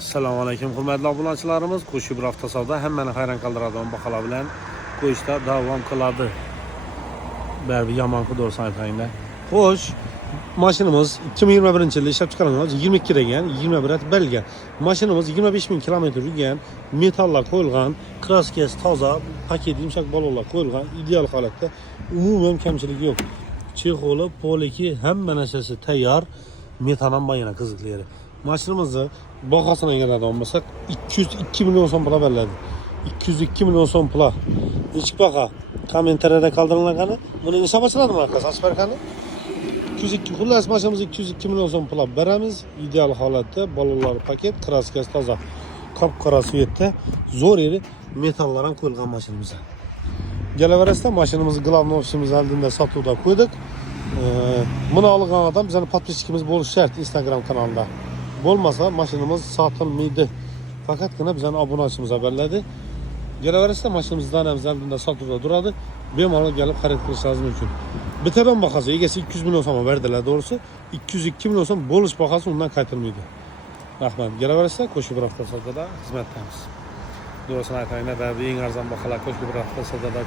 Assalomu alaykum hurmatli obunachilarimiz. Qo'shib bir hafta savdo hammani hayron qoldiradigan baholar bilan qo'yishda davom qiladi. Baribir yomon doğrusu aytayinda. Xo'sh, mashinamiz 2021 yilda ishlab chiqarilgan, 22 degan, 21 at berilgan. Mashinamiz 25 ming kilometr yurgan, metallar qo'yilgan, kraskasi toza, paket yumshoq balolar qo'yilgan, ideal holatda, umuman kamchiligi yo'q. Chexoli, poliki hamma narsasi tayyor. Metanam bayana qiziqlari Mashinamizni bahosini agardan bo'lsak 202 million so'm pul beriladi. 202 million so'm pul. Ichki baho kommentariyada qoldiringlar qani. Buni hisob ochiladimi aka? Sochib bergani? 202 xullas mashinamiz 202 million so'm pul beramiz. Ideal holatda balolar paket, kraskasi toza. Qop qora svetda zo'r eri metallar ham qo'yilgan mashinamiz. Kelaverasida mashinamizni главный ofisimiz oldida sotuvda qo'ydik. Ee, Buni olgan odam bizning podpischimiz bo'lishi shart Instagram kanalida. Bo'lmasa mashinamiz sotilmaydi. Faqatgina bizning obunachimiz beriladi. Kelaverasida mashinamizdan ham oldinda sotuvda turadi. Bemalol kelib xarid qilishingiz mumkin. Bitirim bahosi egasi 200 million so'm berdilar doğrusu. 202 million so'm bo'lish bahosi undan qaytarilmaydi. Rahmat. Kelaverasida qo'shib bir hafta savdoda xizmatdamiz. Doğrusunu aytayinda, eng arzon baholar qo'shib bir savdoda